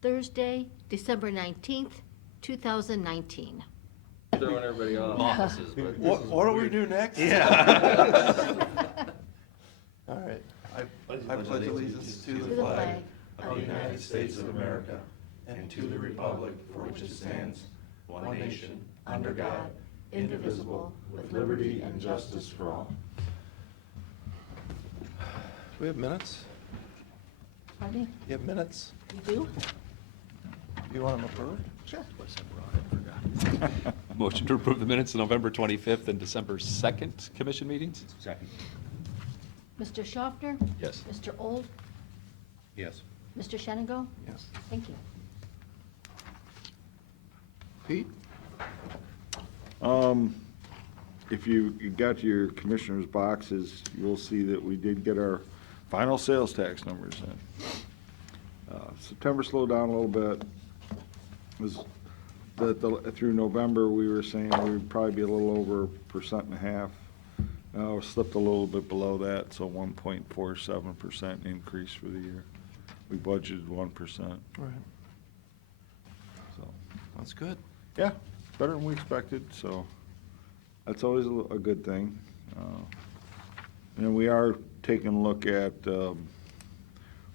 Thursday, December 19th, 2019. Throwing everybody off. Offices, but What do we do next? Yeah. All right. I pledge allegiance to To the the flag flag of the United States of America and to the republic for which it stands, one nation, under God, indivisible, with liberty and justice for all. Do we have minutes? Pardon me? You have minutes? You do? You want them approved? Sure. Motion to approve the minutes of November 25th and December 2nd commission meetings? Second. Mr. Schaffner? Yes. Mr. Old? Yes. Mr. Shenigo? Yes. Thank you. Pete? If you got your commissioners' boxes, you'll see that we did get our final sales tax numbers in. September slowed down a little bit. Through November, we were saying we'd probably be a little over 1.5%. We slipped a little bit below that, so 1.47% increase for the year. We budgeted 1%, Right. so. That's good. Yeah, better than we expected, so that's always a good thing. And we are taking a look at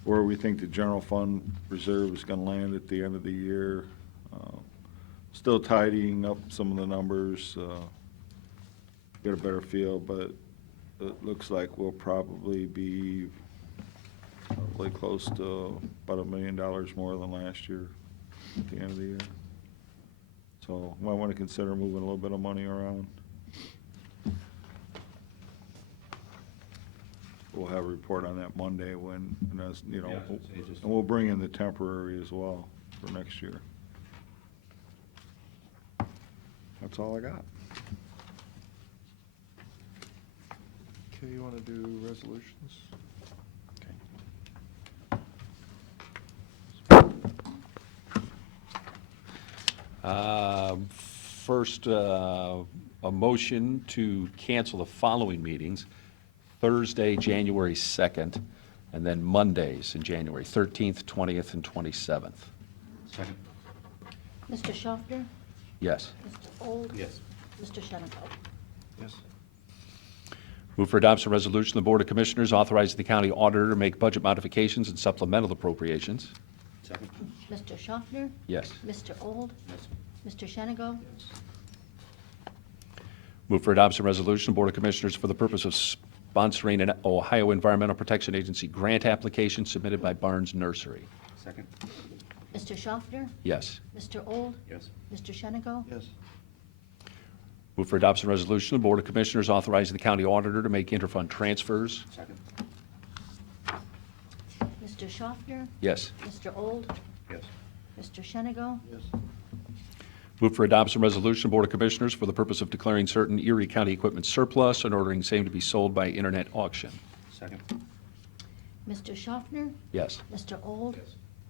where we think the general fund reserve is gonna land at the end of the year. Still tidying up some of the numbers, get a better feel, but it looks like we'll probably be close to about $1 million more than last year at the end of the year. So might want to consider moving a little bit of money around. We'll have a report on that Monday when, and as, you know, Yeah, so you just- and we'll bring in the temporary as well for next year. That's all I got. Okay, you want to do resolutions? First, a motion to cancel the following meetings: Thursday, January 2nd, and then Mondays in January 13th, 20th, and 27th. Second. Mr. Schaffner? Yes. Mr. Old? Yes. Mr. Shenigo? Yes. Move for adoption resolution, the Board of Commissioners authorizing the county auditor to make budget modifications and supplemental appropriations. Second. Mr. Schaffner? Yes. Mr. Old? Yes. Mr. Shenigo? Move for adoption resolution, the Board of Commissioners, for the purpose of sponsoring an Ohio Environmental Protection Agency grant application submitted by Barnes Nursery. Second. Mr. Schaffner? Yes. Mr. Old? Yes. Mr. Shenigo? Yes. Move for adoption resolution, the Board of Commissioners authorizing the county auditor to make interfund transfers. Second. Mr. Schaffner? Yes. Mr. Old? Yes. Mr. Shenigo? Yes. Move for adoption resolution, Board of Commissioners, for the purpose of declaring certain Erie County equipment surplus and ordering same to be sold by internet auction. Second. Mr. Schaffner? Yes. Mr. Old?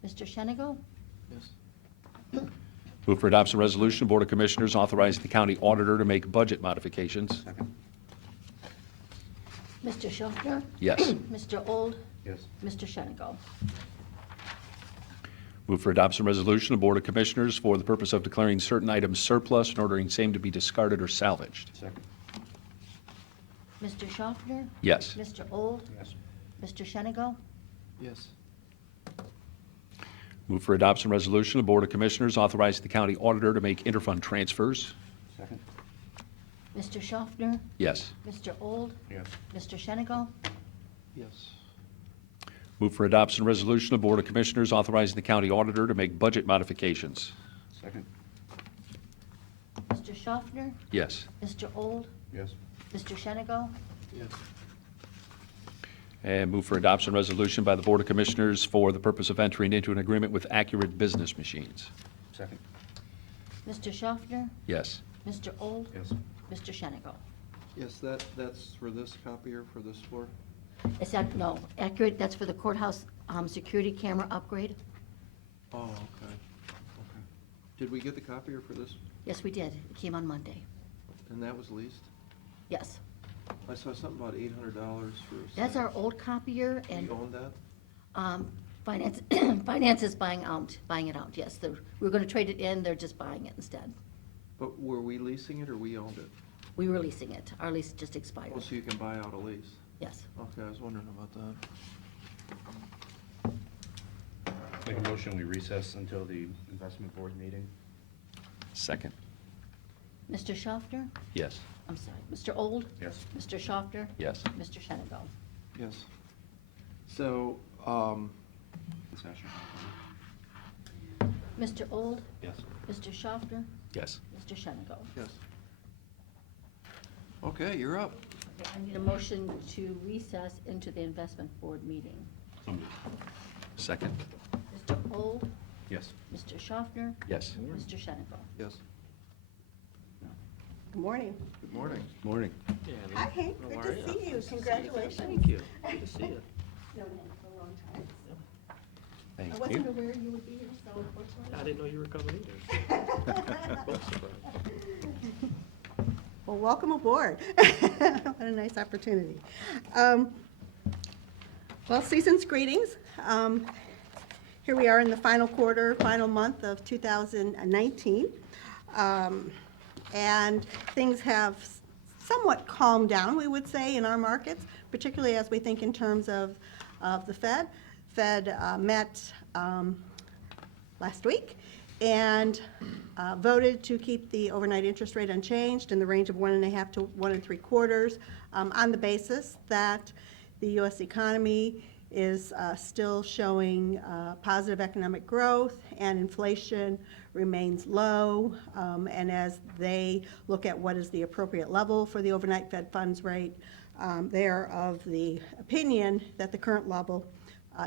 Yes. Mr. Shenigo? Yes. Move for adoption resolution, Board of Commissioners authorizing the county auditor to make budget modifications. Second. Mr. Schaffner? Yes. Mr. Old? Yes. Mr. Shenigo? Move for adoption resolution, the Board of Commissioners, for the purpose of declaring certain items surplus and ordering same to be discarded or salvaged. Second. Mr. Schaffner? Yes. Mr. Old? Yes. Mr. Shenigo? Yes. Move for adoption resolution, the Board of Commissioners authorizing the county auditor to make interfund transfers. Second. Mr. Schaffner? Yes. Mr. Old? Yes. Mr. Shenigo? Yes. Move for adoption resolution, the Board of Commissioners authorizing the county auditor to make budget modifications. Second. Mr. Schaffner? Yes. Mr. Old? Yes. Mr. Shenigo? Yes. And move for adoption resolution by the Board of Commissioners for the purpose of entering into an agreement with Accurate Business Machines. Second. Mr. Schaffner? Yes. Mr. Old? Yes. Mr. Shenigo? Yes, that's for this copier, for this floor? Is that, no, Accurate, that's for the courthouse security camera upgrade? Oh, okay. Okay. Did we get the copier for this? Yes, we did. It came on Monday. And that was leased? Yes. I saw something about $800 for. That's our old copier, and You own that? Finance, finance is buying it out, yes. We're going to trade it in, they're just buying it instead. But were we leasing it or we owned it? We were leasing it. Our lease just expired. Oh, so you can buy out a lease? Yes. Okay, I was wondering about that. Make a motion, we recess until the investment board meeting. Second. Mr. Schaffner? Yes. I'm sorry. Mr. Old? Yes. Mr. Schaffner? Yes. Mr. Shenango? Yes. So, Concession. Mr. Old? Yes. Mr. Schaffner? Yes. Mr. Shenango? yes. Okay, you're up. Okay, I need a motion to recess into the investment board meeting. So moved. Second. Mr. Old? Yes. Mr. Schaffner? Yes. Mr. Shenango? Yes. Good morning. Good morning. Morning. Hi, Hank. Good to see you. Congratulations. Thank you. Good to see you. Known Hank for a long time. Thank I wasn't you. aware you would be here, so unfortunately. I didn't know you were coming either. Both surprised. Well, welcome aboard. What a nice opportunity. Well, season's greetings. Here we are in the final quarter, final month of 2019. And things have somewhat calmed down, we would say, in our markets, particularly as we think in terms of the Fed. Fed met last week and voted to keep the overnight interest rate unchanged in the range of 1.5 to 1 3/4 on the basis that the U.S. economy is still showing positive economic growth and inflation remains low. And as they look at what is the appropriate level for the overnight Fed funds rate, they are of the opinion that the current level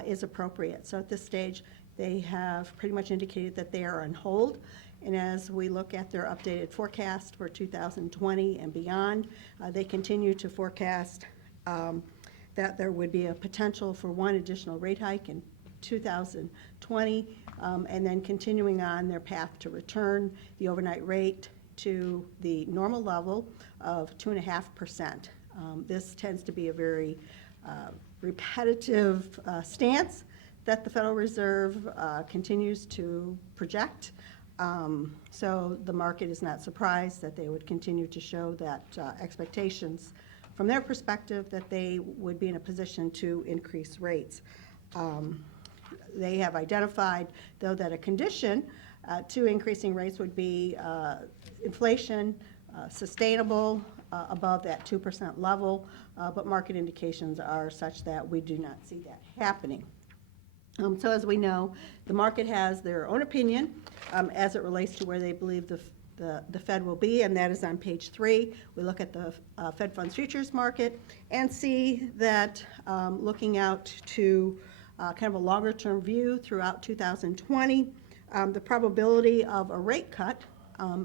is appropriate. So at this stage, they have pretty much indicated that they are on hold. And as we look at their updated forecast for 2020 and beyond, they continue to forecast that there would be a potential for one additional rate hike in 2020, and then continuing on their path to return the overnight rate to the normal level of 2.5%. This tends to be a very repetitive stance that the Federal Reserve continues to project. So the market is not surprised that they would continue to show that expectations from their perspective that they would be in a position to increase rates. They have identified, though, that a condition to increasing rates would be inflation sustainable above that 2% level, but market indications are such that we do not see that happening. So as we know, the market has their own opinion as it relates to where they believe the Fed will be, and that is on page 3. We look at the Fed funds futures market and see that looking out to kind of a longer-term view throughout 2020, the probability of a rate cut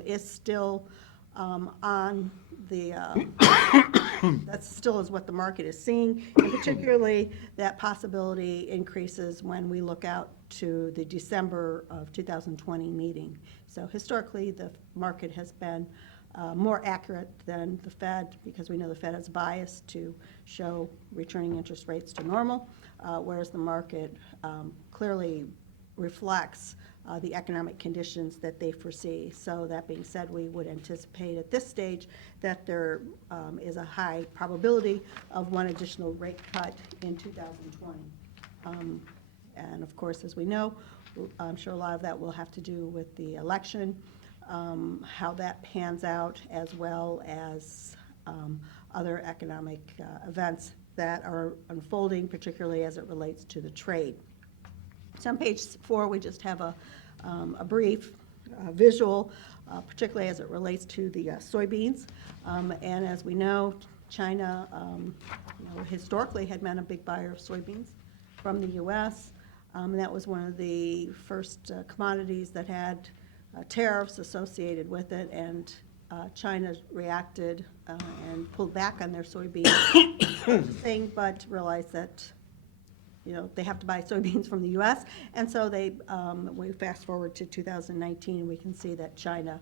is still on the, that still is what the market is seeing, and particularly that possibility increases when we look out to the December of 2020 meeting. So historically, the market has been more accurate than the Fed because we know the Fed has a bias to show returning interest rates to normal, whereas the market clearly reflects the economic conditions that they foresee. So that being said, we would anticipate at this stage that there is a high probability of one additional rate cut in 2020. And of course, as we know, I'm sure a lot of that will have to do with the election, how that pans out, as well as other economic events that are unfolding, particularly as it relates to the trade. So on page 4, we just have a brief visual, particularly as it relates to the soybeans. And as we know, China historically had been a big buyer of soybeans from the U.S. That was one of the first commodities that had tariffs associated with it, and China reacted and pulled back on their soybean purchasing, but realized that they have to buy soybeans from the U.S., and so we fast forward to 2019, we can see that China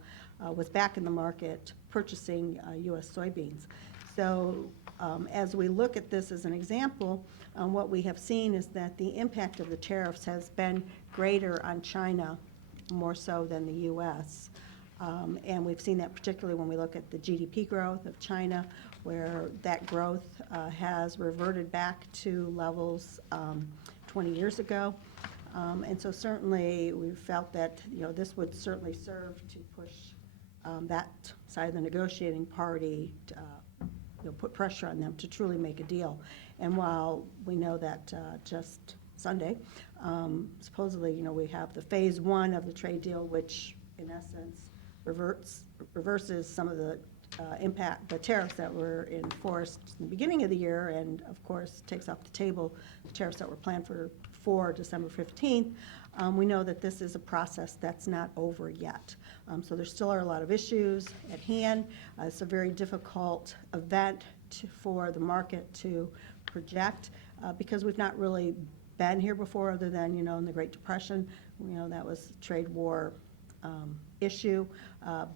was back in the market purchasing U.S. soybeans. So As we look at this as an example, what we have seen is that the impact of the tariffs has been greater on China more so than the U.S. And we've seen that particularly when we look at the GDP growth of China, where that growth has reverted back to levels 20 years ago. And so certainly, we felt that, this would certainly serve to push that side of the negotiating party, put pressure on them to truly make a deal. And while we know that just Sunday, supposedly, we have the phase one of the trade deal, which in essence reverses some of the the tariffs that were enforced in the beginning of the year, and of course takes off the table the tariffs that were planned for December 15th. We know that this is a process that's not over yet. So there still are a lot of issues at hand. It's a very difficult event for the market to project because we've not really been here before, other than, in the Great Depression, that was a trade war issue,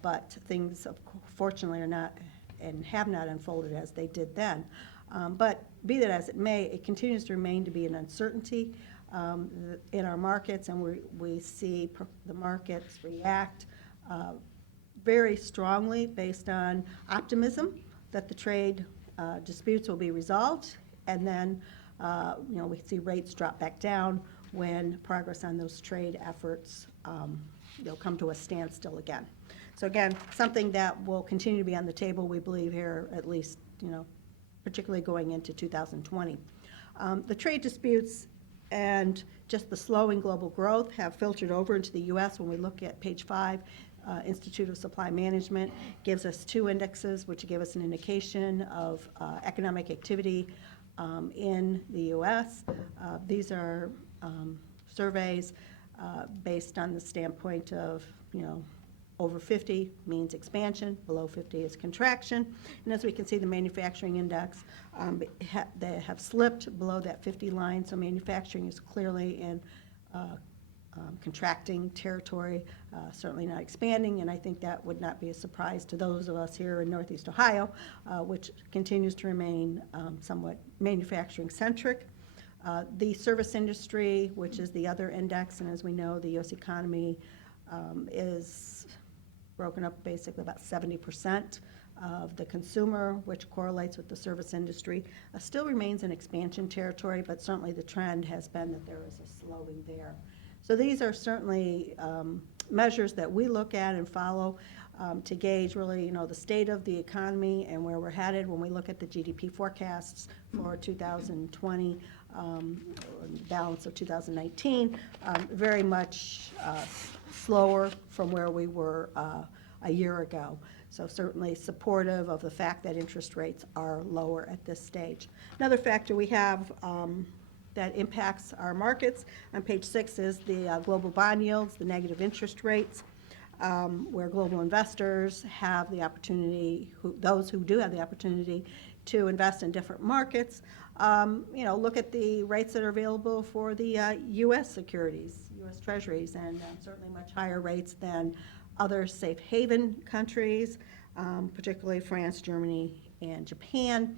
but things fortunately are not and have not unfolded as they did then. But be that as it may, it continues to remain to be an uncertainty in our markets, and we see the markets react very strongly based on optimism that the trade disputes will be resolved, and then we see rates drop back down when progress on those trade efforts come to a standstill again. So again, something that will continue to be on the table, we believe, here, at least, particularly going into 2020. The trade disputes and just the slowing global growth have filtered over into the U.S. When we look at page 5, Institute of Supply Management gives us 2 indexes, which give us an indication of economic activity in the U.S. These are surveys based on the standpoint of, over 50 means expansion, below 50 is contraction. And as we can see, the manufacturing index, they have slipped below that 50 line, so manufacturing is clearly in contracting territory, certainly not expanding, and I think that would not be a surprise to those of us here in Northeast Ohio, which continues to remain somewhat manufacturing-centric. The service industry, which is the other index, and as we know, the U.S. economy is broken up basically about 70% of the consumer, which correlates with the service industry, still remains in expansion territory, but certainly the trend has been that there is a slowing there. So these are certainly measures that we look at and follow to gauge really, the state of the economy and where we're headed when we look at the GDP forecasts for 2020, balance of 2019, very much slower from where we were a year ago. So certainly supportive of the fact that interest rates are lower at this stage. Another factor we have that impacts our markets on page 6 is the global bond yields, the negative interest rates, where global investors have the opportunity, those who do have the opportunity to invest in different markets, look at the rates that are available for the U.S. securities, U.S. Treasuries, and certainly much higher rates than other safe haven countries, particularly France, Germany, and Japan.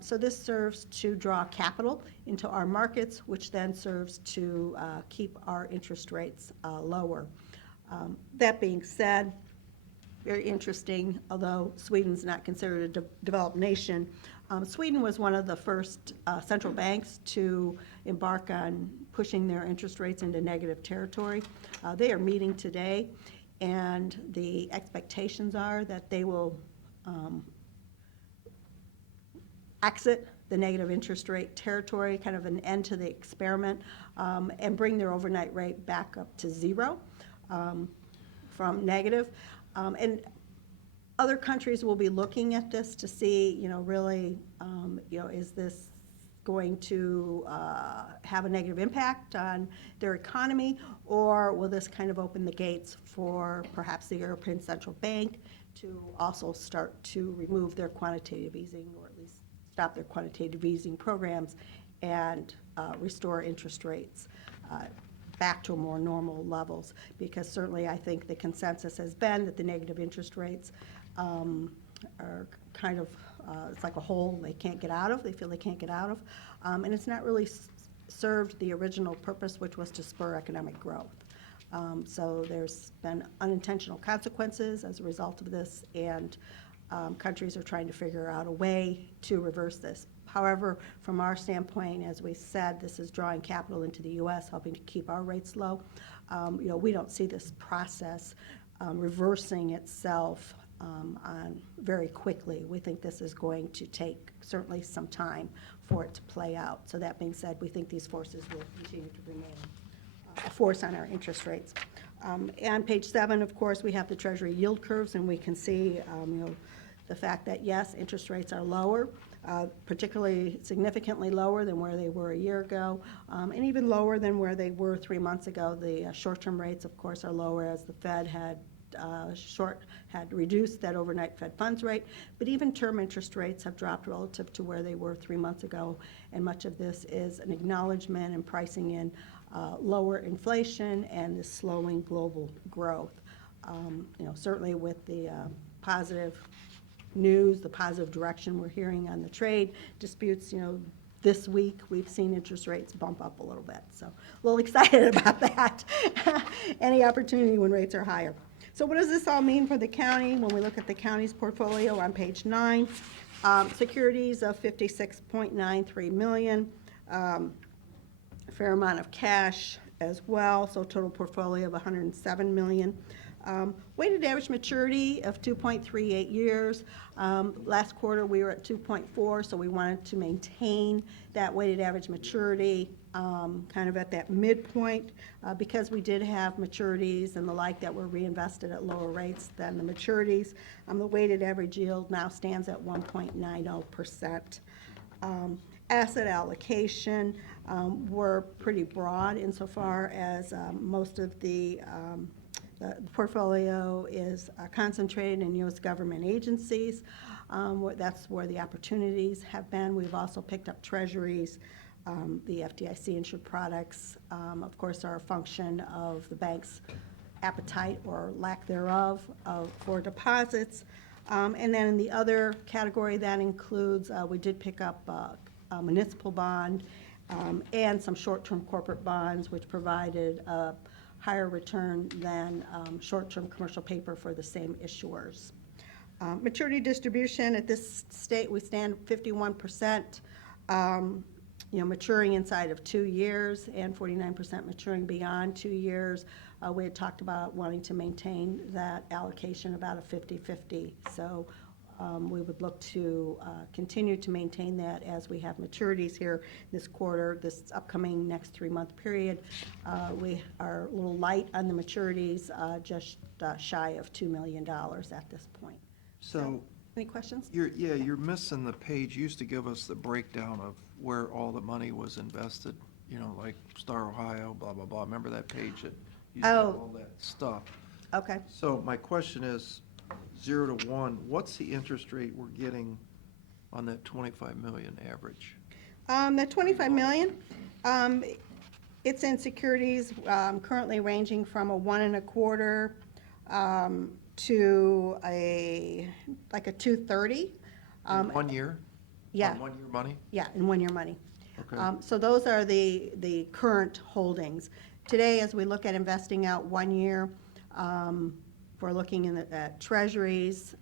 So this serves to draw capital into our markets, which then serves to keep our interest rates lower. That being said, very interesting, although Sweden's not considered a developed nation, Sweden was one of the first central banks to embark on pushing their interest rates into negative territory. They are meeting today, and the expectations are that they will exit the negative interest rate territory, kind of an end to the experiment, and bring their overnight rate back up to 0 from negative. And other countries will be looking at this to see, really, is this going to have a negative impact on their economy, or will this kind of open the gates for perhaps the European Central Bank to also start to remove their quantitative easing, or at least stop their quantitative easing programs and restore interest rates back to more normal levels? Because certainly I think the consensus has been that the negative interest rates are kind of it's like a hole they can't get out of, they feel they can't get out of. And it's not really served the original purpose, which was to spur economic growth. So there's been unintentional consequences as a result of this, and countries are trying to figure out a way to reverse this. However, from our standpoint, as we said, this is drawing capital into the U.S., helping to keep our rates low. We don't see this process reversing itself very quickly. We think this is going to take certainly some time for it to play out. So that being said, we think these forces will continue to remain a force on our interest rates. On page 7, of course, we have the Treasury yield curves, and we can see the fact that, yes, interest rates are lower, particularly significantly lower than where they were a year ago, and even lower than where they were 3 months ago. The short-term rates, of course, are lower as the Fed had reduced that overnight Fed funds rate, but even term interest rates have dropped relative to where they were 3 months ago, and much of this is an acknowledgement and pricing in lower inflation and the slowing global growth. Certainly with the positive news, the positive direction we're hearing on the trade disputes, this week we've seen interest rates bump up a little bit, so a little excited about that. Any opportunity when rates are higher. So what does this all mean for the county? When we look at the county's portfolio on page 9, securities of $56.93 million, a fair amount of cash as well, so total portfolio of $107 million. Weighted average maturity of 2.38 years. Last quarter, we were at 2.4, so we wanted to maintain that weighted average maturity kind of at that midpoint because we did have maturities and the like that were reinvested at lower rates than the maturities. The weighted average yield now stands at 1.90%. Asset allocation, we're pretty broad insofar as most of the portfolio is concentrated in U.S. government agencies. That's where the opportunities have been. We've also picked up treasuries. The FDIC-insured products, of course, are a function of the bank's appetite or lack thereof for deposits. And then in the other category, that includes, we did pick up a municipal bond and some short-term corporate bonds, which provided a higher return than short-term commercial paper for the same issuers. Maturity distribution, at this state, we stand 51%, maturing inside of 2 years and 49% maturing beyond 2 years. We had talked about wanting to maintain that allocation about a 50-50. So we would look to continue to maintain that as we have maturities here this quarter, this upcoming next 3-month period. We are a little light on the maturities, just shy of $2 million at this point. So, Any questions? you're missing the page. You used to give us the breakdown of where all the money was invested, like Star Ohio, blah, blah, blah. Remember that page that used to have Oh. all that stuff? Okay. So my question is, 0 to 1, what's the interest rate we're getting on that 25 million average? The $25 million, it's in securities currently ranging from a 1.25 to like a 2.30. In 1 year? Yeah. On 1 year money? Yeah, in 1 year money. Okay. So those are the current holdings. Today, as we look at investing out 1 year, we're looking at treasuries,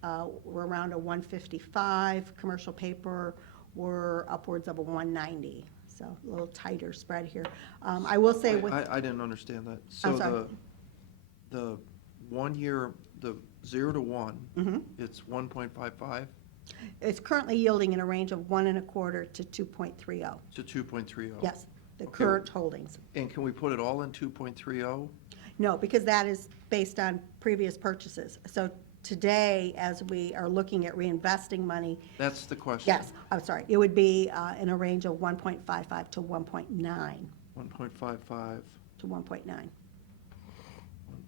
we're around a 155. Commercial paper, we're upwards of a 190. So a little tighter spread here. I will say with. I didn't understand that. I'm sorry. So the 1 year, the 0 to 1, Mhm. it's 1.55 It's currently yielding in a range of 1.25 to 2.30. to 2.30? Yes, the Okay. current holdings. And can we put it all in 2.30? No, because that is based on previous purchases. So today, as we are looking at reinvesting money, That's the question. yes, I'm sorry, it would be in a range of 1.55 to 1.9 1.55, to 1.9.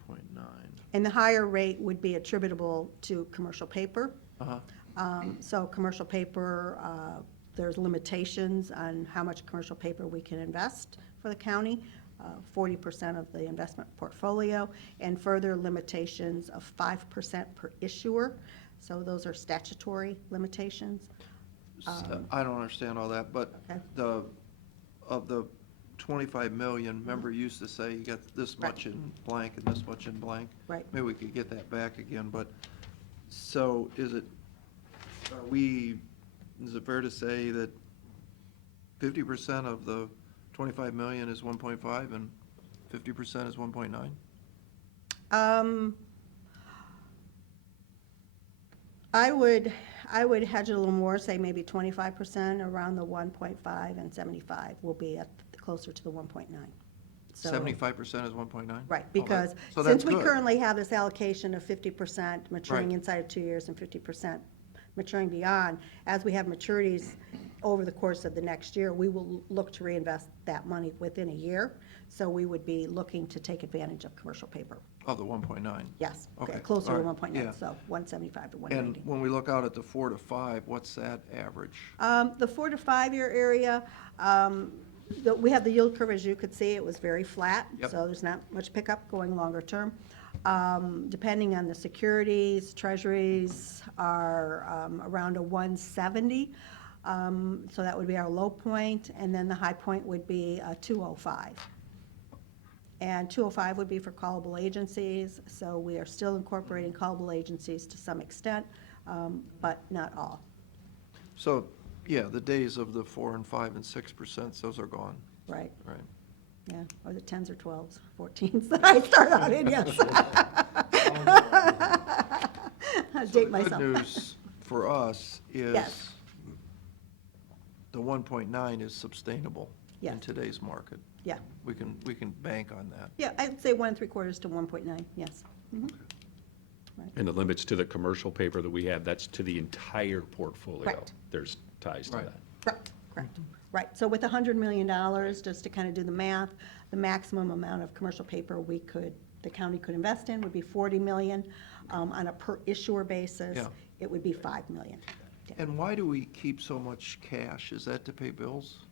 1.9. And the higher rate would be attributable to commercial paper. Uh-huh. So commercial paper, there's limitations on how much commercial paper we can invest for the county, 40% of the investment portfolio, and further limitations of 5% per issuer. So those are statutory limitations. I don't understand all that, but Okay. of the 25 million, remember you used to say you got this Right. much in blank and this much in blank? Right. Maybe we could get that back again, but, so is it fair to say that 50% of the 25 million is 1.5 and 50% is 1.9? I would hedge it a little more, say maybe 25% around the 1.5, and 75 will be at closer to the 1.9. So 75% is 1.9? Right, Oh, because so since that's we good. currently have this allocation of 50% maturing Right. inside of 2 years and 50% maturing beyond, as we have maturities over the course of the next year, we will look to reinvest that money within a year. So we would be looking to take advantage of commercial paper. Of the 1.9? Yes, Okay, closer all to right, 1.9, yeah. so 175 to And 190. when we look out at the 4 to 5, what's that average? The 4 to 5 year area, we have the yield curve, as you could see, it was very flat. Yep. So there's not much pickup going longer term. Depending on the securities, treasuries are around a 170. So that would be our low point, and then the high point would be a 205. And 205 would be for callable agencies, so we are still incorporating callable agencies to some extent, but not all. So, yeah, the days of the 4 and 5 and 6%, those are gone, Right, right? yeah, or the 10s or 12s, 14s that I start out in, yes. I So date the myself. good news for us is Yes. the 1.9 is sustainable in Yes. today's market. Yeah, We can bank on that. yeah, I'd say 1.75 to 1.9, yes. Mhm. And the limits to the commercial paper that we have, that's to the entire portfolio. Correct. There's ties to Right. that. Correct, correct. Right, so with $100 million, just to kind of do the math, the maximum amount of commercial paper the county could invest in would be 40 million. On a per issuer basis, Yeah. it would be 5 million. Yeah. And why do we keep so much cash? Is that to pay bills?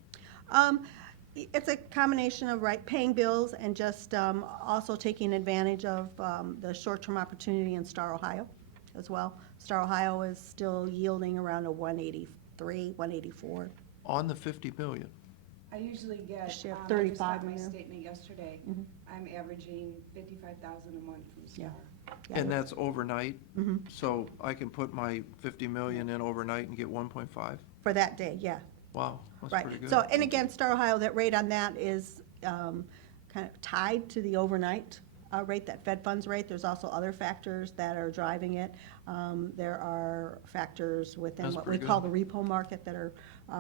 It's a combination of, right, paying bills and just also taking advantage of the short-term opportunity in Star, Ohio as well. Star, Ohio is still yielding around a 183, 184. On the 50 million? I usually get, She have I just 35 got in my there. statement yesterday. I'm averaging 55,000 a month from Star. Yeah. And that's overnight? Mhm. So I can put my 50 million in overnight and get 1.5? For that day, yeah. Wow, that's pretty Right. good. So, and again, Star Ohio, that rate on that is kind of tied to the overnight rate, that Fed funds rate. There's also other factors that are driving it. There are factors within That's what we pretty call good. the repo market that are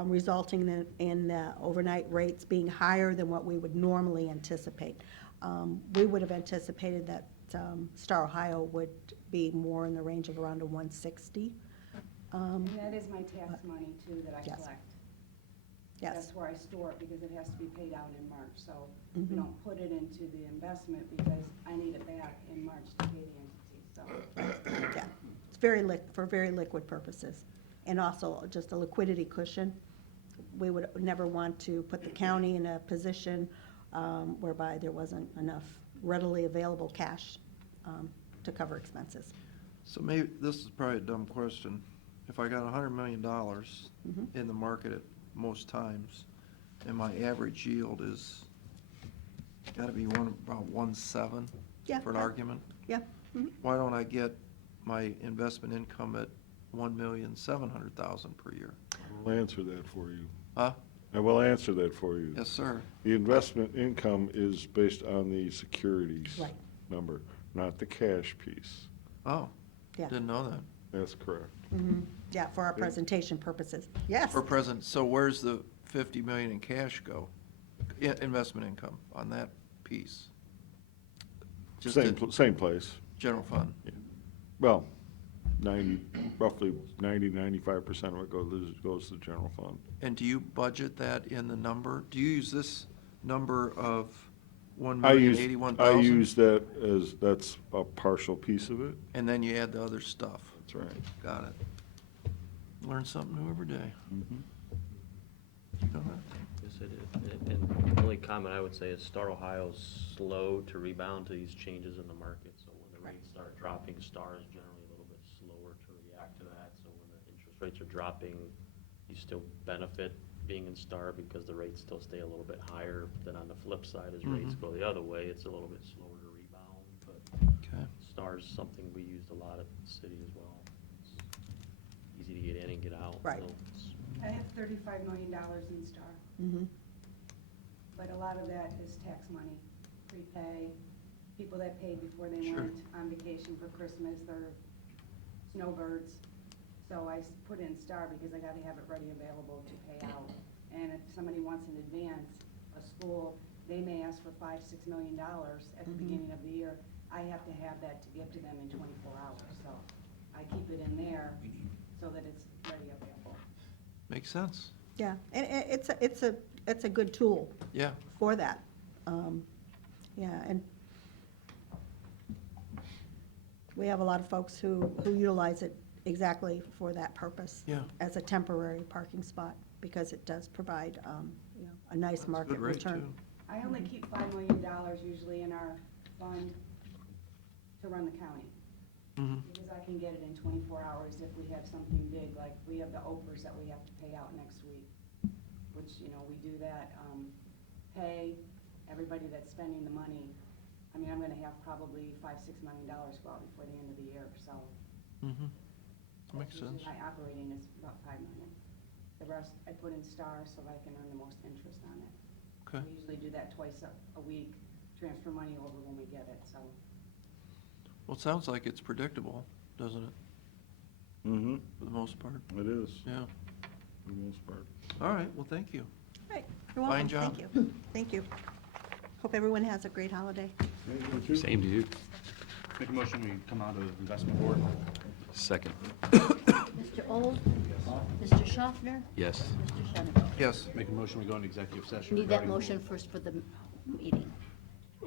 resulting in the overnight rates being higher than what we would normally anticipate. We would have anticipated that Star Ohio would be more in the range of around a 160. And that is my tax money too that I Yes. collect. Yes. That's where I store it because it has to be paid out in March. So Mhm. we don't put it into the investment because I need it back in March to pay the entity, so. Yeah, it's for very liquid purposes. And also just a liquidity cushion. We would never want to put the county in a position whereby there wasn't enough readily available cash to cover expenses. So maybe, this is probably a dumb question. If I got $100 million Mm-hmm. in the market at most times, and my average yield is, gotta be about 1.7? Yeah, For an yeah. argument? Yeah, mhm. Why don't I get my investment income at 1,700,000 per year? I'll answer that for you. Huh? I will answer that for you. Yes, sir. The investment income is based on the securities Right. number, not the cash piece. Oh, Yeah. didn't know that. That's correct. Yeah, for our presentation purposes. Yes. For present, so where's the 50 million in cash go? Investment income on that piece? Just in Same place. general fund? Well, roughly 95% of it goes to the general fund. And do you budget that in the number? Do you use this number of I use 1,081,000? that as, that's a partial piece of it. And then you add the other stuff? That's right. Got it. Learn something new every day. Mhm. You know that? Yes, it is. And the only comment I would say is Star Ohio's slow to rebound to these changes in the market. So when the rates start dropping, Star is generally a little bit slower to react to that. So when the interest rates are dropping, you still benefit being in Star because the rates still stay a little bit higher. Then on the flip side, as rates Mhm. go the other way, it's a little bit slower to rebound, but Okay. Star's something we used a lot at the city as well. It's easy to get in and get out. Right. so it's- I have $35 million in Star, Mhm. but a lot of that is tax money, prepay, people that paid before they Sure. went on vacation for Christmas, they're snowbirds. So I put in Star because I gotta have it ready available to pay out. And if somebody wants in advance, a school, they may ask for $5-6 million at the beginning of the year. I have to have that to give to them in 24 hours, so I keep it in there so that it's ready available. Makes sense. Yeah, and it's a good tool Yeah. for that. Yeah, and we have a lot of folks who utilize it exactly for that purpose. Yeah. As a temporary parking spot, because it does provide, a nice That's market good rate, return. too. I only keep $5 million usually in our fund to run the county. Mhm. Because I can get it in 24 hours if we have something big, like we have the Opers that we have to pay out next week, which, we do that, pay everybody that's spending the money. I mean, I'm gonna have probably $5-6 million go out before the end of the year, so. Mhm. Makes that's usually sense. My operating is about $5 million. The rest I put in Star so I can earn the most interest on it. Okay. We usually do that twice a week, transfer money over when we get it, so. Well, it sounds like it's predictable, doesn't it, Mm-hmm, for the most part? it is, Yeah. for the most part. All right, well, thank you. Right, you're welcome. Fine job. Thank you. Thank you. Hope everyone has a great holiday. Same to you. Make a motion, we come out of investment board. Second. Mr. Old? Mr. Schaffner? Yes. Mr. Shenango? Yes. Make a motion, we go into executive session. Need that regarding- motion first for the meeting.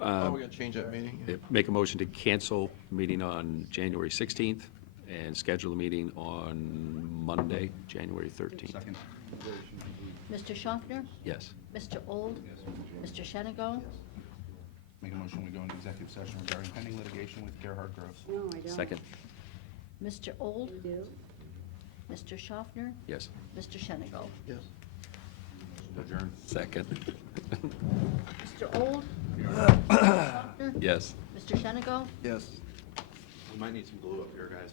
Oh, we gotta change that meeting? Make a motion to cancel meeting on January 16th and schedule a meeting on Monday, January 13th. Second. Mr. Schaffner? Yes. Mr. Old? Mr. Shenango? Make a motion, we go into executive session regarding pending litigation with Gerhard Gross. No, I don't. Second. Mr. Old? You do? Mr. Schaffner? Yes. Mr. Shenango? Yes. Adjourn. Second. Mr. Old? Mr. Schaffner? Yes. Mr. Shenango? Yes. We might need some glue up here, guys.